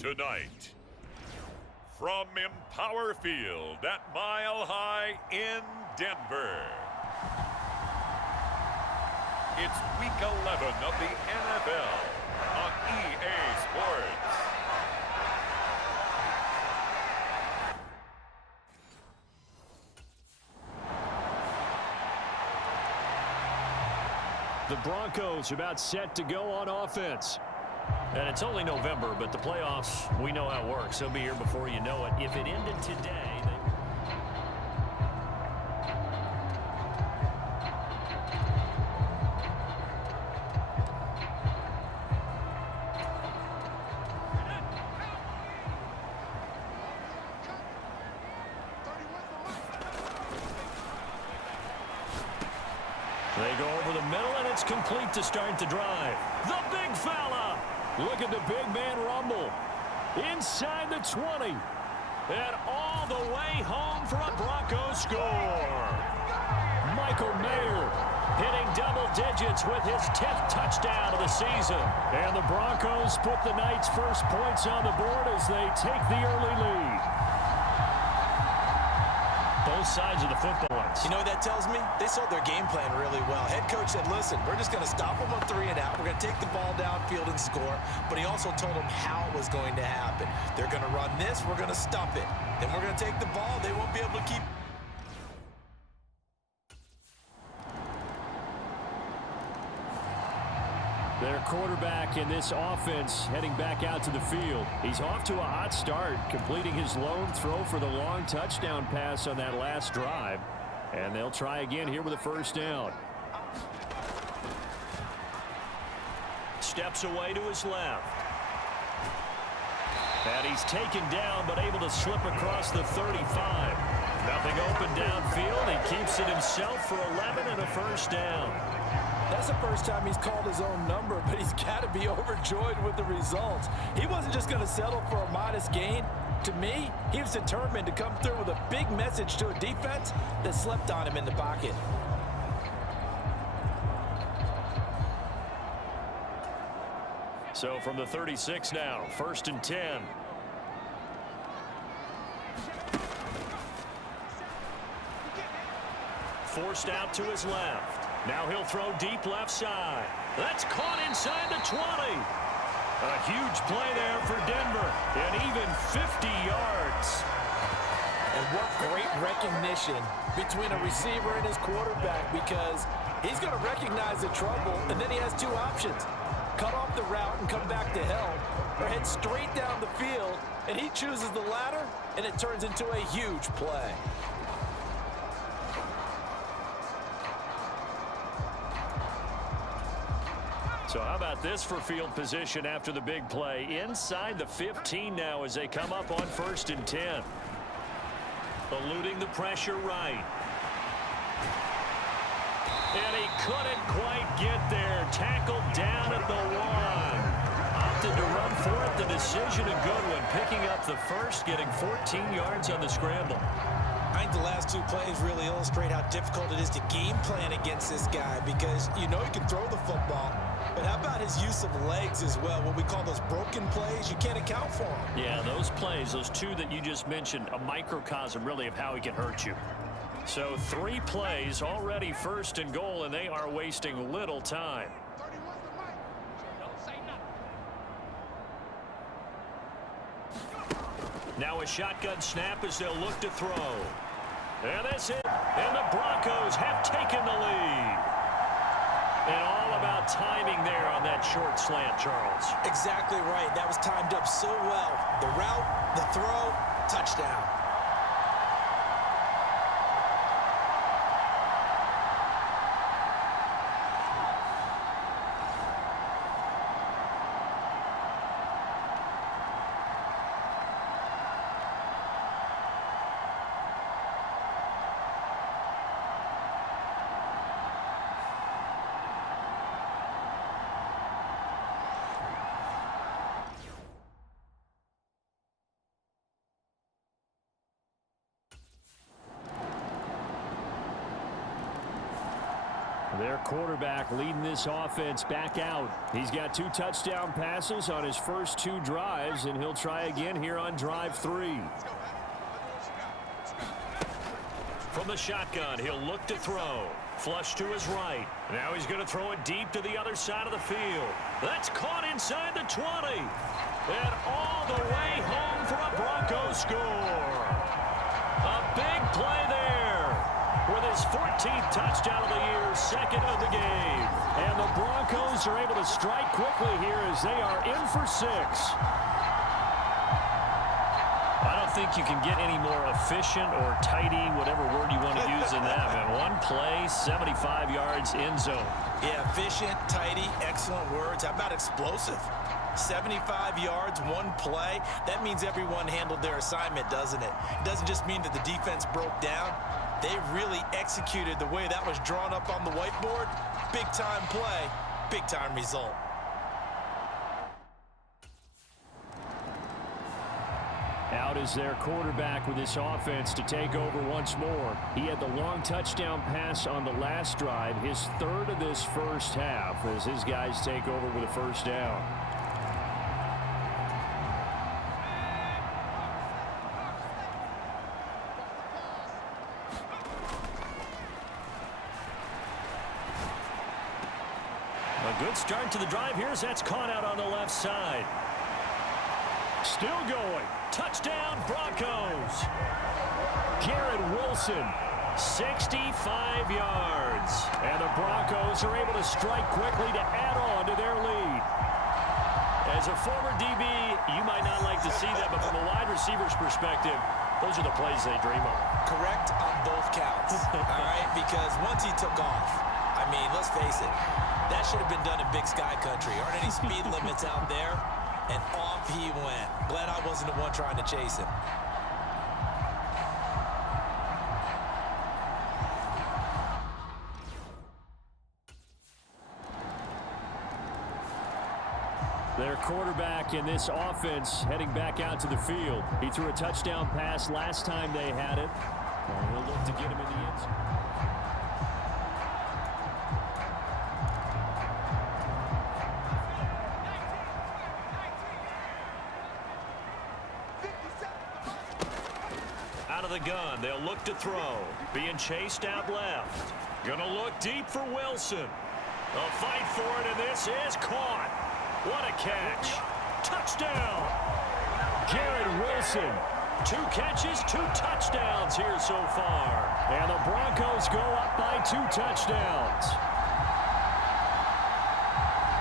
Tonight, from Empower Field at Mile High in Denver, it's Week 11 of the NFL on EA Sports. The Broncos about set to go on offense. And it's only November, but the playoffs, we know how it works. They'll be here before you know it. If it ended today, they go over the middle, and it's complete to start the drive. The big fella. Look at the big man rumble. Inside the 20. And all the way home for a Broncos score. Michael Mayer hitting double digits with his 10th touchdown of the season. And the Broncos put the night's first points on the board as they take the early lead. Both sides of the football. You know what that tells me? They sold their game plan really well. Head coach said, listen, we're just going to stop them on 3 and out. We're going to take the ball downfield and score. But he also told them how it was going to happen. They're going to run this. We're going to stop it. Then we're going to take the ball. They won't be able to keep. Their quarterback in this offense heading back out to the field. He's off to a hot start, completing his lone throw for the long touchdown pass on that last drive. And they'll try again here with a first down. Steps away to his left. And he's taken down, but able to slip across the 35. Nothing open downfield. He keeps it himself for 11 and a first down. That's the first time he's called his own number, but he's got to be overjoyed with the results. He wasn't just going to settle for a modest gain. To me, he was determined to come through with a big message to a defense that slept on him in the pocket. So from the 36 now, 1st and 10. Forced out to his left. Now he'll throw deep left side. That's caught inside the 20. A huge play there for Denver, and even 50 yards. And what great recognition between a receiver and his quarterback, because he's going to recognize the trouble, and then he has 2 options. Cut off the route and come back to help, or head straight down the field, and he chooses the latter, and it turns into a huge play. So how about this for field position after the big play? Inside the 15 now as they come up on 1st and 10. Eluding the pressure right. And he couldn't quite get there. Tackled down at the 1. Opted to run for it. The decision a good one. Picking up the first, getting 14 yards on the scramble. I think the last 2 plays really illustrate how difficult it is to game plan against this guy, because you know he can throw the football, but how about his use of legs as well? What we call those broken plays, you can't account for them. Yeah, those plays, those 2 that you just mentioned, a microcosm really of how he can hurt you. So 3 plays, already 1st and goal, and they are wasting little time. Now a shotgun snap as they'll look to throw. And that's it. And the Broncos have taken the lead. And all about timing there on that short slant, Charles. Exactly right. That was timed up so well. The route, the throw, touchdown. Their quarterback leading this offense back out. He's got 2 touchdown passes on his first 2 drives, and he'll try again here on drive 3. From the shotgun, he'll look to throw. Flush to his right. Now he's going to throw it deep to the other side of the field. That's caught inside the 20. And all the way home for a Broncos score. A big play there with his 14th touchdown of the year, 2nd of the game. And the Broncos are able to strike quickly here as they are in for 6. I don't think you can get any more efficient or tidy, whatever word you want to use in that. Man, one play, 75 yards, end zone. Yeah, efficient, tidy, excellent words. How about explosive? 75 yards, one play. That means everyone handled their assignment, doesn't it? It doesn't just mean that the defense broke down. They really executed the way that was drawn up on the whiteboard. Big-time play, big-time result. Out is their quarterback with this offense to take over once more. He had the long touchdown pass on the last drive, his 3rd of this first half, as his guys take over with a first down. A good start to the drive here as that's caught out on the left side. Still going. Touchdown, Broncos. Garrett Wilson, 65 yards. And the Broncos are able to strike quickly to add on to their lead. As a former DB, you might not like to see that, but from a wide receiver's perspective, those are the plays they dream of. Correct on both counts, all right? Because once he took off, I mean, let's face it, that should have been done in Big Sky Country. Aren't any speed limits out there? And off he went. Glad I wasn't the one trying to chase him. Their quarterback in this offense heading back out to the field. He threw a touchdown pass last time they had it. And he'll look to get him in the end zone. Out of the gun, they'll look to throw. Being chased out left. Gonna look deep for Wilson. A fight for it, and this is caught. What a catch. Touchdown. Garrett Wilson. 2 catches, 2 touchdowns here so far. And the Broncos go up by 2 touchdowns.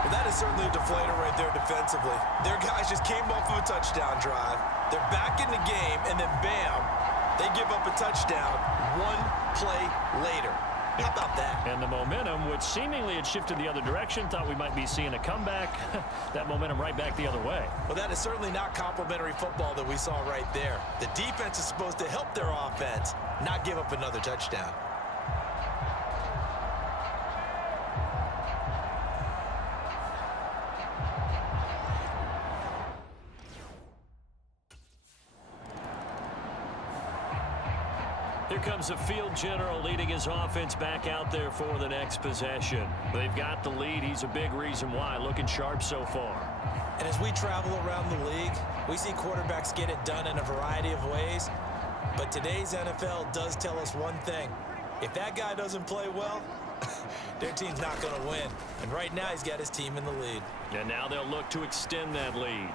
Well, that is certainly a deflator right there defensively. Their guys just came off of a touchdown drive. They're back in the game, and then bam, they give up a touchdown 1 play later. How about that? And the momentum, which seemingly had shifted the other direction, thought we might be seeing a comeback. That momentum right back the other way. Well, that is certainly not complimentary football that we saw right there. The defense is supposed to help their offense, not give up another touchdown. Here comes the field general leading his offense back out there for the next possession. They've got the lead. He's a big reason why. Looking sharp so far. And as we travel around the league, we see quarterbacks get it done in a variety of ways. But today's NFL does tell us one thing. If that guy doesn't play well, their team's not going to win. And right now he's got his team in the lead. And now they'll look to extend that lead.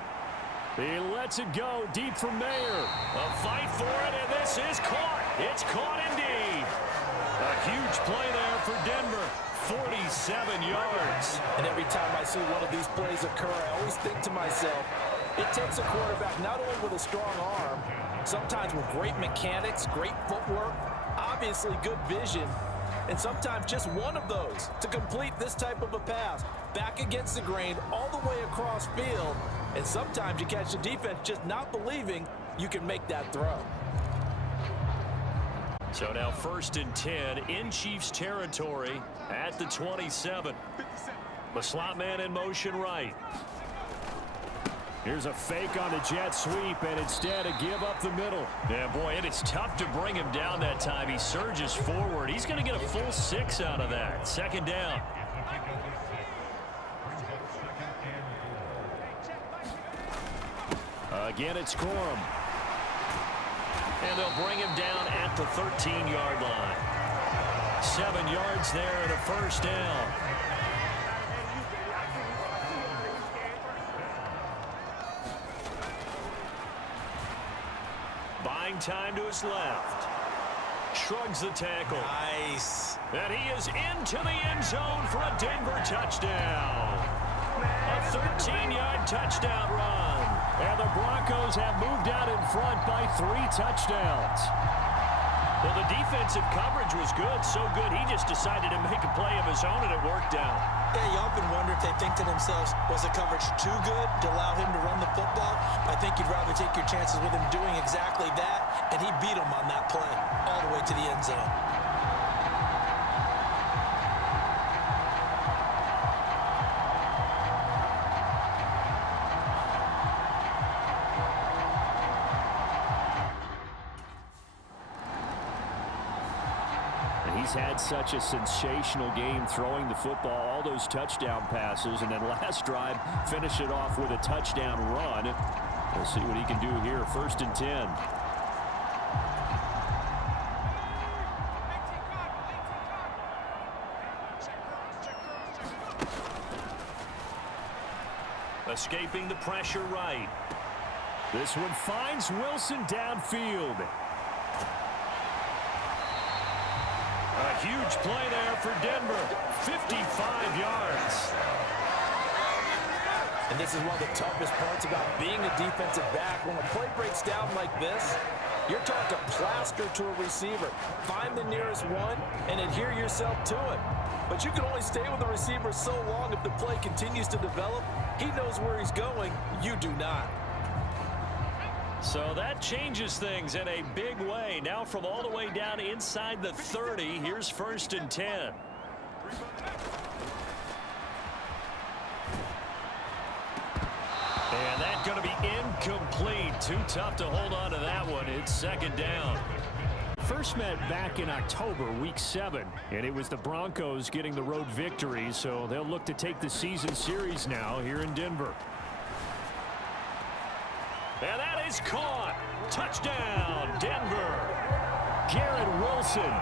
He lets it go deep for Mayer. A fight for it, and this is caught. It's caught indeed. A huge play there for Denver. 47 yards. And every time I see one of these plays occur, I always think to myself, it takes a quarterback not only with a strong arm, sometimes with great mechanics, great footwork, obviously good vision, and sometimes just one of those to complete this type of a pass. Back against the grain, all the way across field, and sometimes you catch the defense just not believing you can make that throw. So now 1st and 10 in Chiefs territory at the 27. The slot man in motion right. Here's a fake on the jet sweep, and instead a give up the middle. Yeah, boy, it is tough to bring him down that time. He surges forward. He's going to get a full 6 out of that. Second down. Again, it's Corum. And they'll bring him down at the 13-yard line. 7 yards there and a first down. Buying time to his left. Shrugs the tackle. Nice. And he is into the end zone for a Denver touchdown. A 13-yard touchdown run. And the Broncos have moved out in front by 3 touchdowns. Well, the defensive coverage was good, so good he just decided to make a play of his own, and it worked out. Yeah, you often wonder if they think to themselves, was the coverage too good to allow him to run the football? I think you'd rather take your chances with him doing exactly that, and he beat him on that play all the way to the end zone. He's had such a sensational game throwing the football, all those touchdown passes, and then last drive finish it off with a touchdown run. We'll see what he can do here. 1st and 10. Escaping the pressure right. This one finds Wilson downfield. A huge play there for Denver. 55 yards. And this is one of the toughest parts about being a defensive back. When a play breaks down like this, you're taught to plaster to a receiver. Find the nearest one and adhere yourself to it. But you can only stay with the receiver so long if the play continues to develop. He knows where he's going. You do not. So that changes things in a big way. Now from all the way down inside the 30, here's 1st and 10. And that's going to be incomplete. Too tough to hold on to that one. It's 2nd down. First met back in October, week 7, and it was the Broncos getting the road victory, so they'll look to take the season series now here in Denver. And that is caught. Touchdown, Denver. Garrett Wilson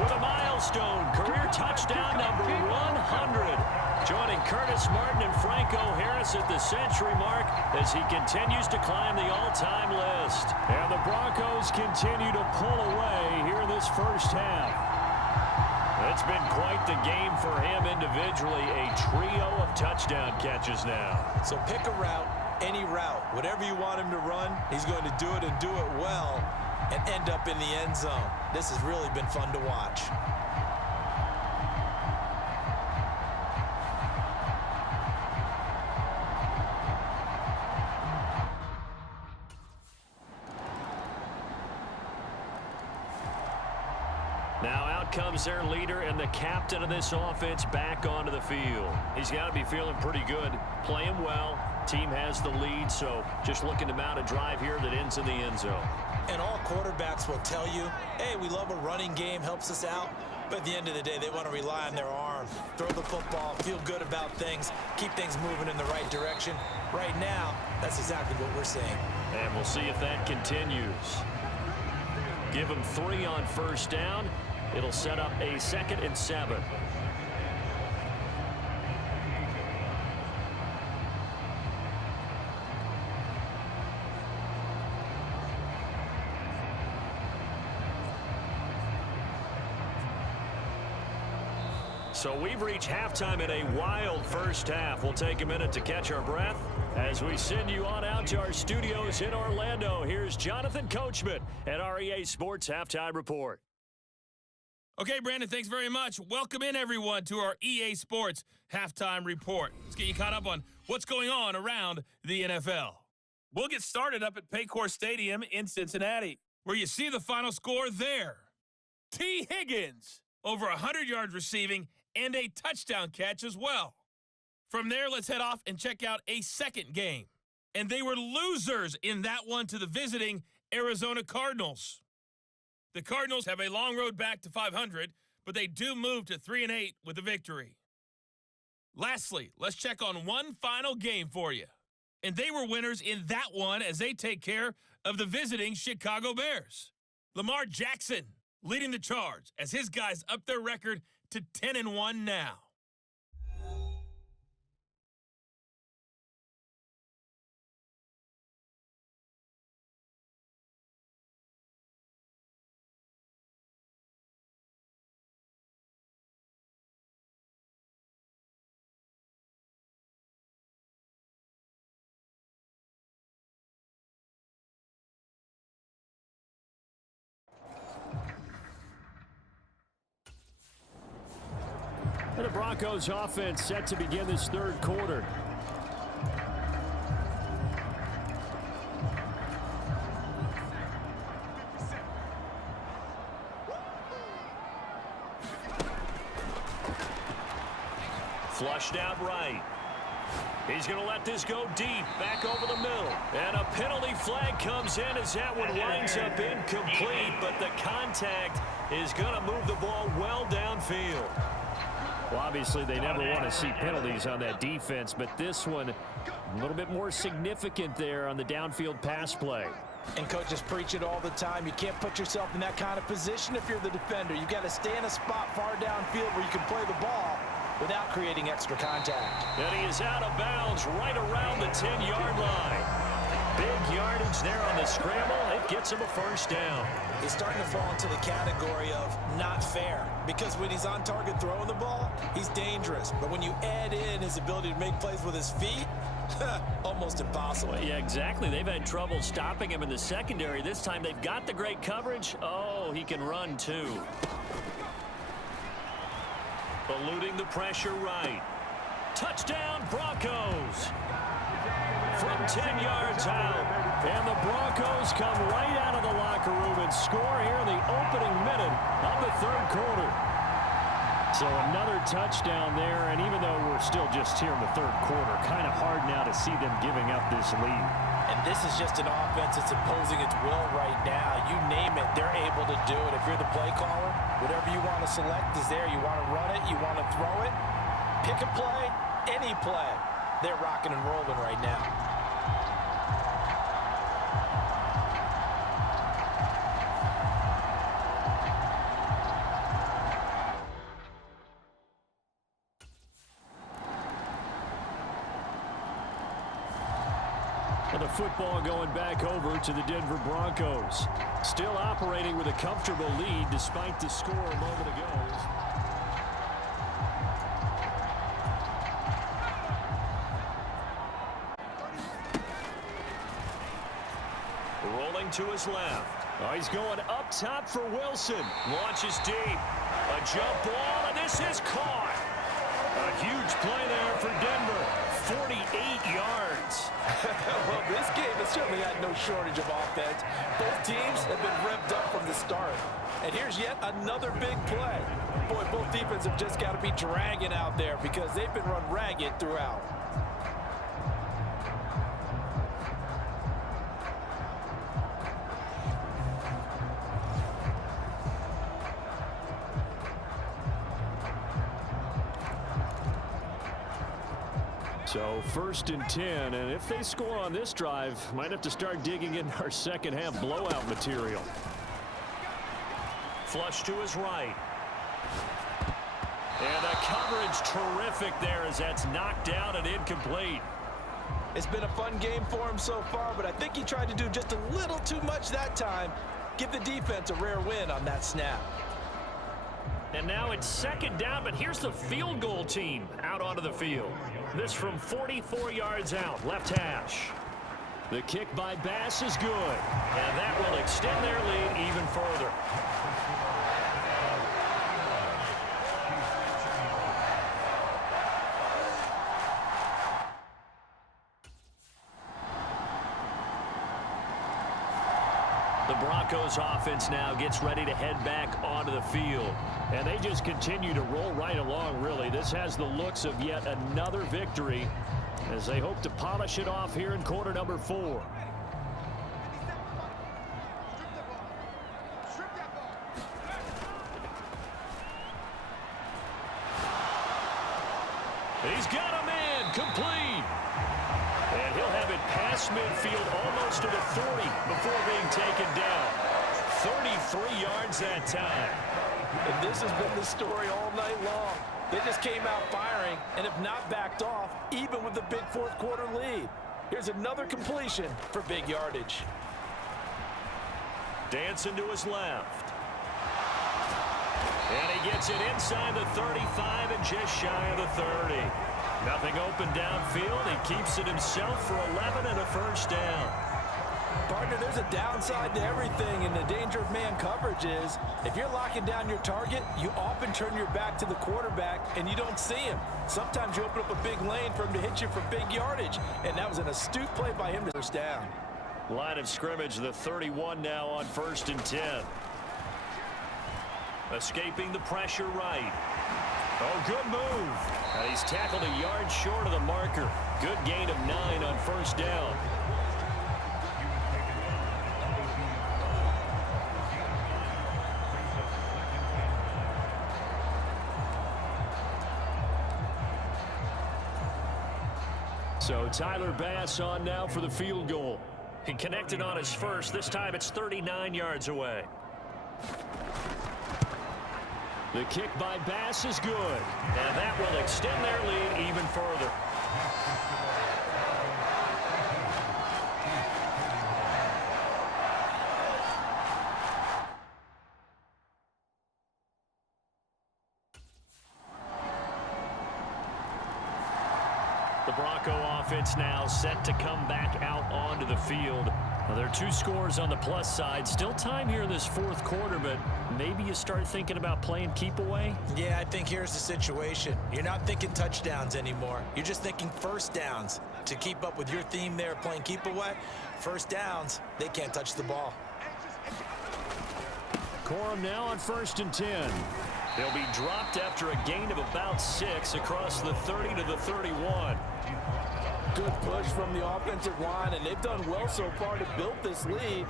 with a milestone career touchdown number 100. Joining Curtis Martin and Franco Harris at the century mark as he continues to climb the all-time list. And the Broncos continue to pull away here in this first half. It's been quite the game for him individually. A trio of touchdown catches now. So pick a route. Any route, whatever you want him to run, he's going to do it and do it well and end up in the end zone. This has really been fun to watch. Now out comes their leader and the captain of this offense back onto the field. He's got to be feeling pretty good, playing well. Team has the lead, so just looking to mount a drive here that ends in the end zone. And all quarterbacks will tell you, hey, we love a running game, helps us out. But at the end of the day, they want to rely on their arm, throw the football, feel good about things, keep things moving in the right direction. Right now, that's exactly what we're seeing. And we'll see if that continues. Give them 3 on 1st down. It'll set up a 2nd and 7. So we've reached halftime in a wild first half. We'll take a minute to catch our breath as we send you on out to our studios in Orlando. Here's Jonathan Coachman at our EA Sports Halftime Report. Okay, Brandon, thanks very much. Welcome in, everyone, to our EA Sports Halftime Report. Let's get you caught up on what's going on around the NFL. We'll get started up at Paycor Stadium in Cincinnati, where you see the final score there. T. Higgins, over 100 yards receiving and a touchdown catch as well. From there, let's head off and check out a second game. And they were losers in that one to the visiting Arizona Cardinals. The Cardinals have a long road back to 500, but they do move to 3-8 with a victory. Lastly, let's check on one final game for you. And they were winners in that one as they take care of the visiting Chicago Bears. Lamar Jackson leading the charge as his guys up their record to 10-1 now. And the Broncos offense set to begin this third quarter. Flushed out right. He's going to let this go deep, back over the middle. And a penalty flag comes in as that one winds up incomplete, but the contact is going to move the ball well downfield. Well, obviously, they never want to see penalties on that defense, but this one a little bit more significant there on the downfield pass play. And coaches preach it all the time. You can't put yourself in that kind of position if you're the defender. You've got to stay in a spot far downfield where you can play the ball without creating extra contact. And he is out of bounds right around the 10-yard line. Big yardage there on the scramble. It gets him a first down. He's starting to fall into the category of not fair, because when he's on target throwing the ball, he's dangerous. But when you add in his ability to make plays with his feet, almost impossible. Yeah, exactly. They've had trouble stopping him in the secondary. This time they've got the great coverage. Oh, he can run too. Eluding the pressure right. Touchdown, Broncos. From 10 yards out. And the Broncos come right out of the locker room and score here in the opening minute of the third quarter. So another touchdown there, and even though we're still just here in the third quarter, kind of hard now to see them giving up this lead. And this is just an offense that's imposing its will right now. You name it, they're able to do it. If you're the play caller, whatever you want to select is there. You want to run it, you want to throw it, pick a play, any play. They're rocking and rolling right now. And the football going back over to the Denver Broncos. Still operating with a comfortable lead despite the score a moment ago. Rolling to his left. Oh, he's going up top for Wilson. Launches deep. A jump ball, and this is caught. A huge play there for Denver. 48 yards. Well, this game has certainly had no shortage of offense. Both teams have been revved up from the start. And here's yet another big play. Boy, both defenses have just got to be dragging out there because they've been run ragged throughout. So 1st and 10, and if they score on this drive, might have to start digging in our second half blowout material. Flush to his right. And the coverage terrific there as that's knocked down and incomplete. It's been a fun game for him so far, but I think he tried to do just a little too much that time. Give the defense a rare win on that snap. And now it's second down, but here's the field goal team out onto the field. This from 44 yards out, left hash. The kick by Bass is good. And that will extend their lead even further. The Broncos offense now gets ready to head back onto the field. And they just continue to roll right along, really. This has the looks of yet another victory as they hope to polish it off here in quarter number 4. He's got a man complete. And he'll have it past midfield almost to the 40 before being taken down. 33 yards that time. And this has been the story all night long. They just came out firing and have not backed off, even with the big fourth quarter lead. Here's another completion for big yardage. Dancing to his left. And he gets it inside the 35 and just shy of the 30. Nothing open downfield. He keeps it himself for 11 and a first down. Partner, there's a downside to everything, and the danger of man coverage is if you're locking down your target, you often turn your back to the quarterback and you don't see him. Sometimes you open up a big lane for him to hit you for big yardage, and that was an astute play by him to first down. Line of scrimmage, the 31 now on 1st and 10. Escaping the pressure right. Oh, good move. And he's tackled a yard short of the marker. Good gain of 9 on first down. So Tyler Bass on now for the field goal. He connected on his first. This time it's 39 yards away. The kick by Bass is good, and that will extend their lead even further. The Bronco offense now set to come back out onto the field. Now, there are 2 scores on the plus side. Still time here in this fourth quarter, but maybe you start thinking about playing keep away? Yeah, I think here's the situation. You're not thinking touchdowns anymore. You're just thinking first downs. To keep up with your theme there, playing keep away, first downs, they can't touch the ball. Corum now on 1st and 10. They'll be dropped after a gain of about 6 across the 30 to the 31. Good push from the offensive line, and they've done well so far to build this lead.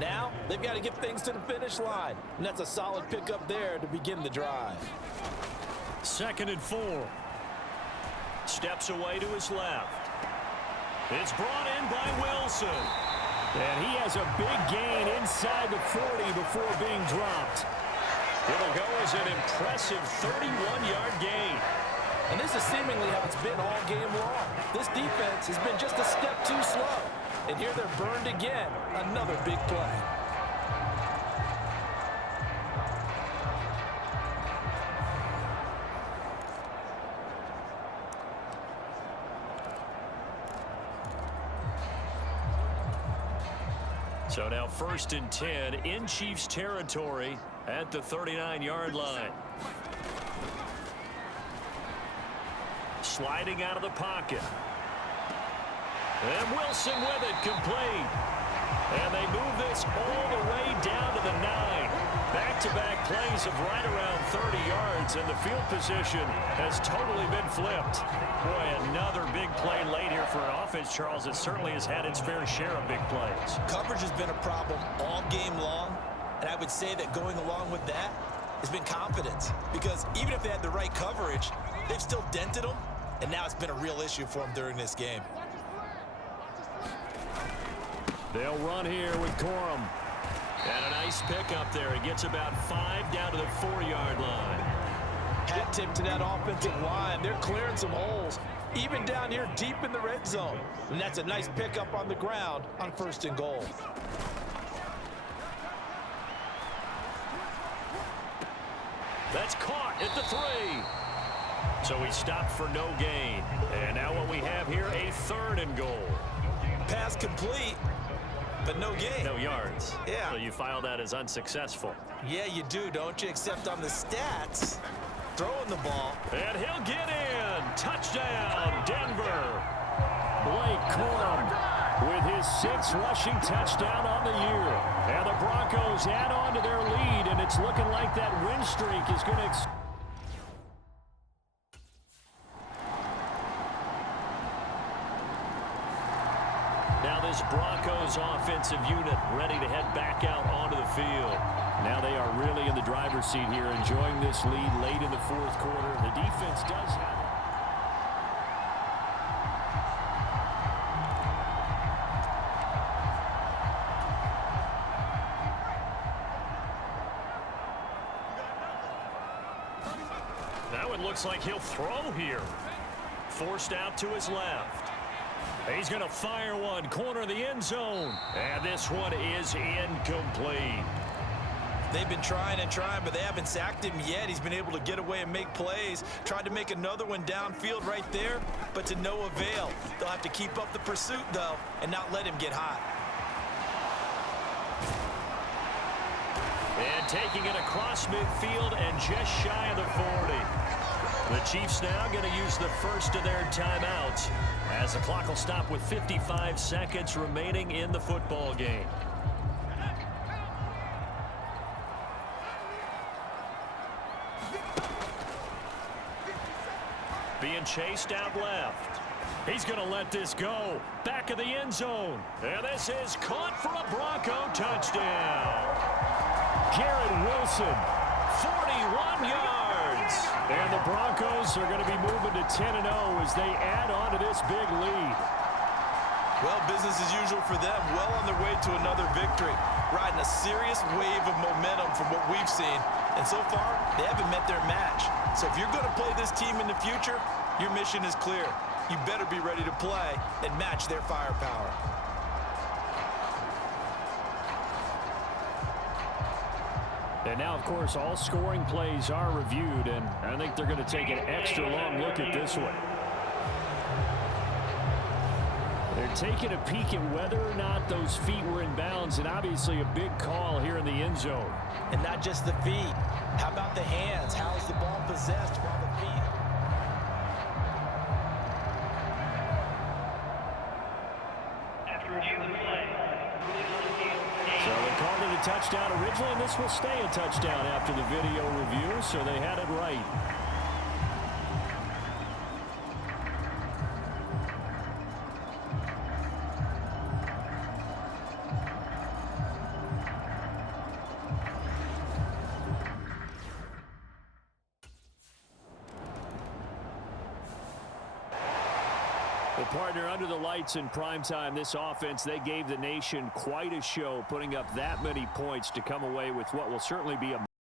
Now, they've got to get things to the finish line, and that's a solid pickup there to begin the drive. 2nd and 4. Steps away to his left. It's brought in by Wilson. And he has a big gain inside the 40 before being dropped. It'll go as an impressive 31-yard gain. And this is seemingly how it's been all game long. This defense has been just a step too slow. And here they're burned again. Another big play. So now 1st and 10 in Chiefs territory at the 39-yard line. Sliding out of the pocket. And Wilson with it, complete. And they move this all the way down to the 9. Back-to-back plays of right around 30 yards, and the field position has totally been flipped. Boy, another big play late here for an offense, Charles, that certainly has had its fair share of big plays. Coverage has been a problem all game long, and I would say that going along with that has been confidence. Because even if they had the right coverage, they've still dented them, and now it's been a real issue for them during this game. They'll run here with Corum. And a nice pickup there. He gets about 5 down to the 4-yard line. Hat tip to that offensive line. They're clearing some holes, even down here deep in the red zone. And that's a nice pickup on the ground on 1st and goal. That's caught at the 3. So he stopped for no gain. And now what we have here, a 3rd and goal. Pass complete, but no gain. No yards. Yeah. So you file that as unsuccessful. Yeah, you do, don't you? Except on the stats, throwing the ball. And he'll get in. Touchdown, Denver. Blake Corum with his 6th rushing touchdown on the year. And the Broncos add on to their lead, and it's looking like that win streak is going to... this Broncos offensive unit ready to head back out onto the field. Now they are really in the driver's seat here, enjoying this lead late in the fourth quarter. The defense does have it. Now it looks like he'll throw here. Forced out to his left. He's going to fire one, corner of the end zone. And this one is incomplete. They've been trying and trying, but they haven't sacked him yet. He's been able to get away and make plays. Tried to make another one downfield right there, but to no avail. They'll have to keep up the pursuit, though, and not let him get hot. And taking it across midfield and just shy of the 40. The Chiefs now going to use the first of their timeouts as the clock will stop with 55 seconds remaining in the football game. Being chased out left. He's going to let this go. Back of the end zone. And this is caught for a Bronco touchdown. Garrett Wilson, 41 yards. And the Broncos are going to be moving to 10-0 as they add on to this big lead. Well, business as usual for them. Well on their way to another victory. Riding a serious wave of momentum from what we've seen. And so far, they haven't met their match. So if you're going to play this team in the future, your mission is clear. You better be ready to play and match their firepower. And now, of course, all scoring plays are reviewed, and I think they're going to take an extra long look at this one. They're taking a peek at whether or not those feet were in bounds, and obviously a big call here in the end zone. And not just the feet. How about the hands? How is the ball possessed while the feet? So they called it a touchdown originally, and this will stay a touchdown after the video review, so they had it right. The partner under the lights in primetime, this offense, they gave the nation quite a show, putting up that many points to come away with what will certainly be a